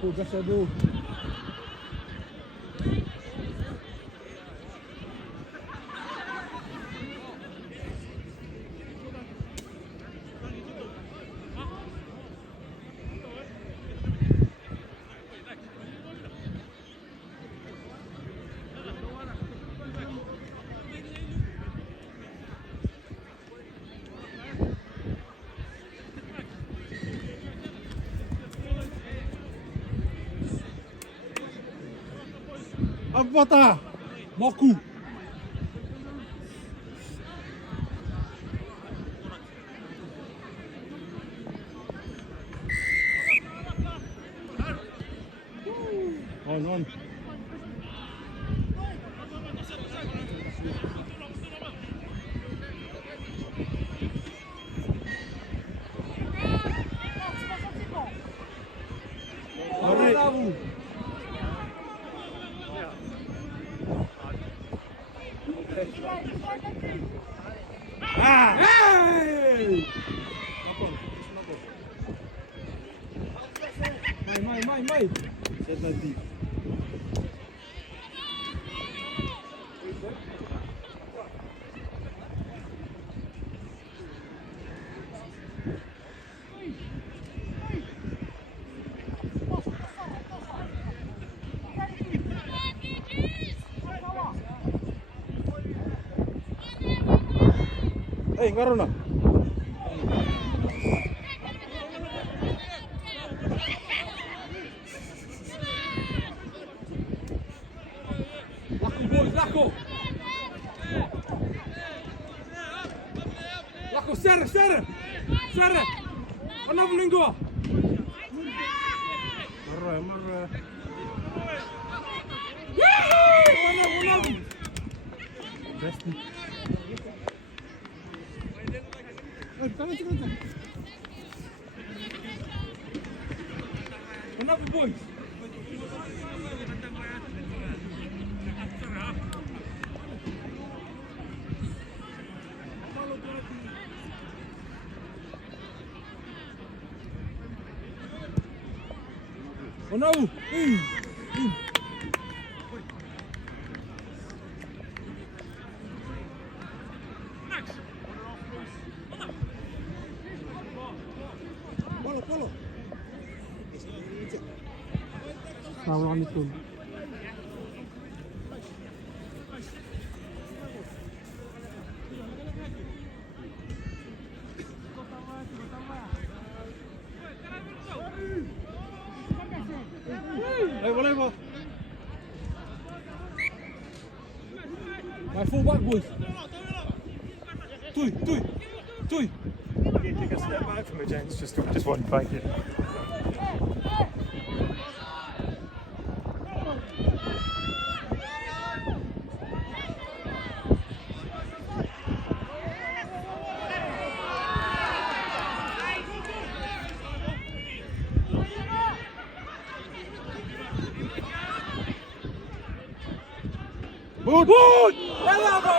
Pô, gastador. Apa ta? Moku. On. Bravo. Ah! Hey! Mai. Set nanti. Hey, ngaruh na. Lako, serre. Ano mo linggo? Marah. Ano. Resti. Tangan. Kenapa boys? Oh no! Polo. Assalamualaikum. Hey, boleh ba? My full back, boys. Tui. You take a step back from it, gents. Just one, thank you. Boot! Lako!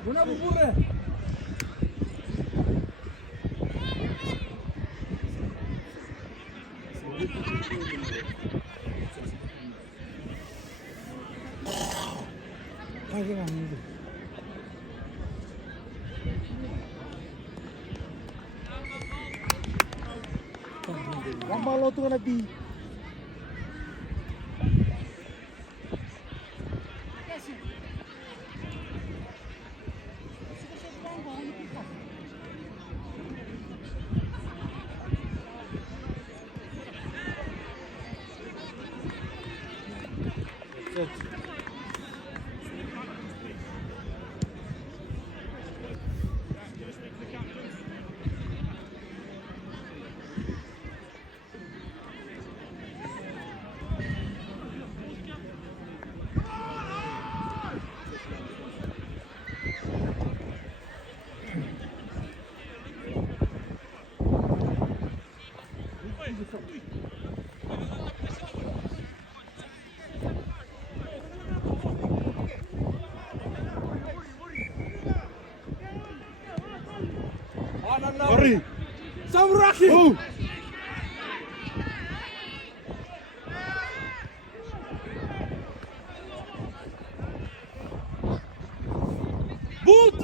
Guna bubur ya? Wambalo tu nanti. Sorry. Sam Raki! Oh. Boot!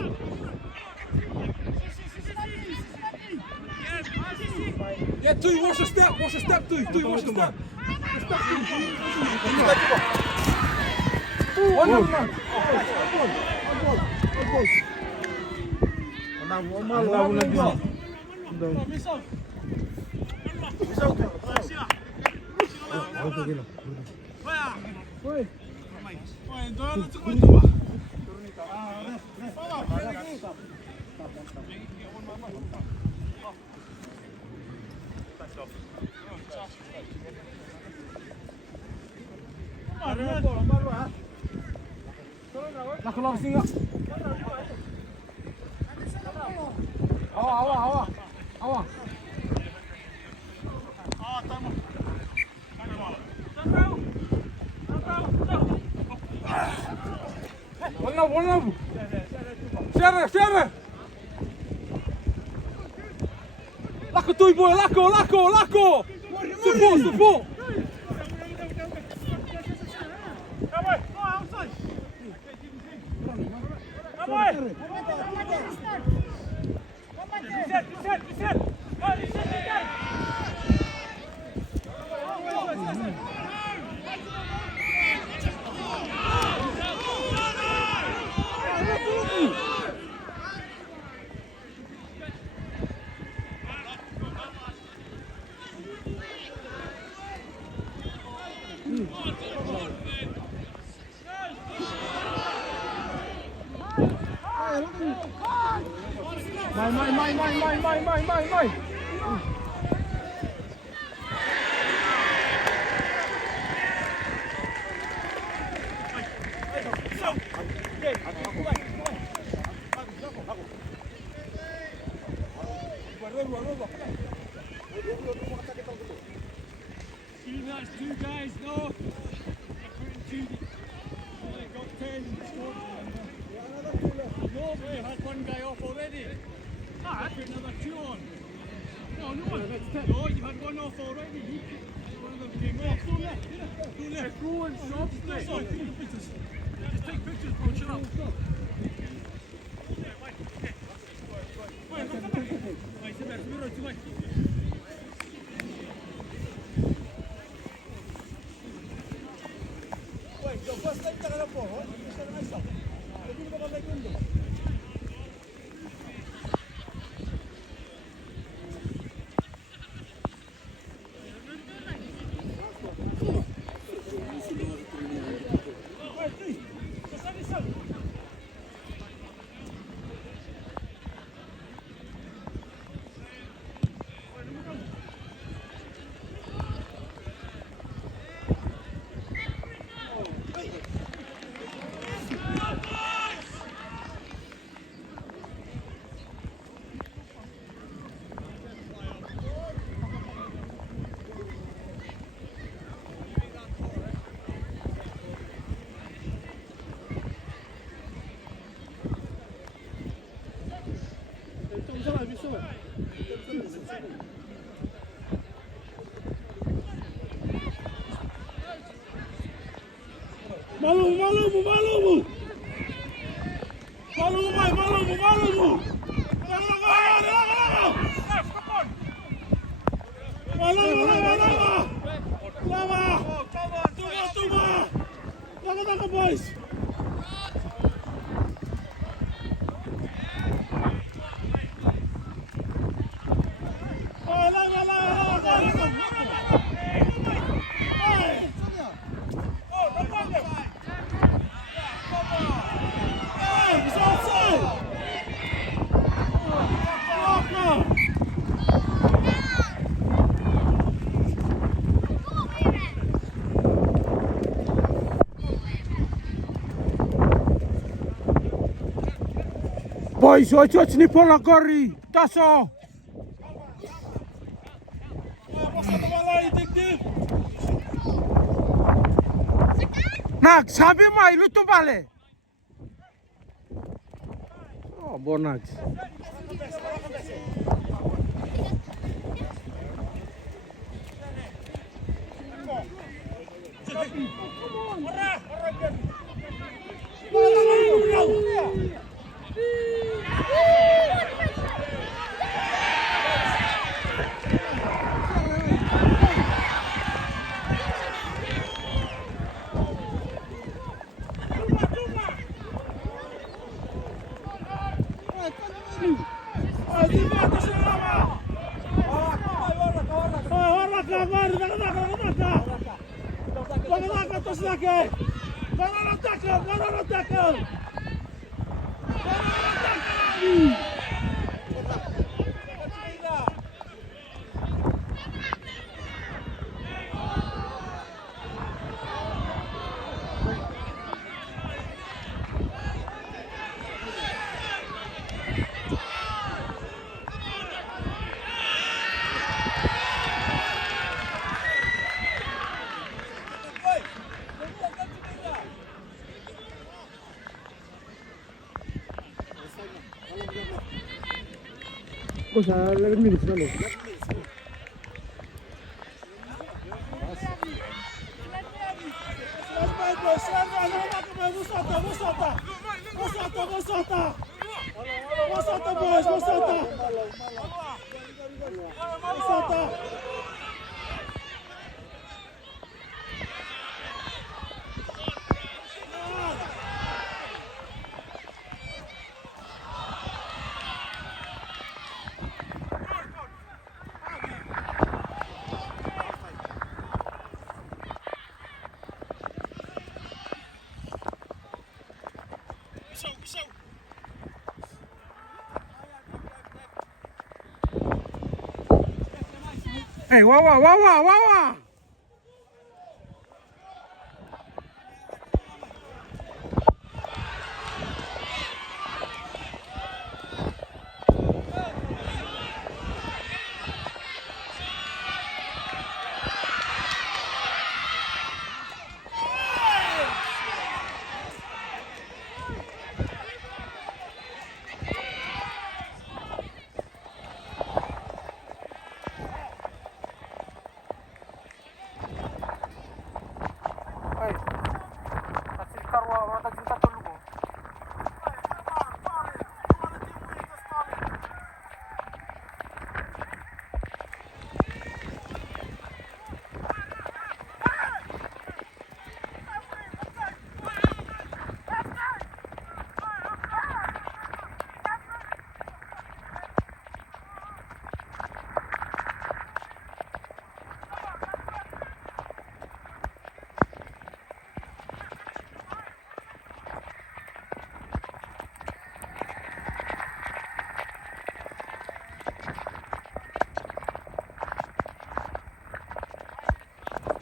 Yeah, Tui, watch a step, Tui, watch a step. One man. Lako lang singa. Awa. One love. Share. Lako Tui boy, lako. Support. Mai. Two guys, no. They got 10 scored. No, they had one guy off already. Put another 2 on. No, that's 10. No, you had one off already. One of them came off. Go there. Go and stop. Take pictures. Just take pictures, bro. Shut up. Malumu. Lama, boys. Boys, chodź, nie pola gori! Taso! Nak, sabi mo ay luto bale. Oh, bonag. Cosa, 11 minutes na lang. Hey, wawa, wawa, wawa!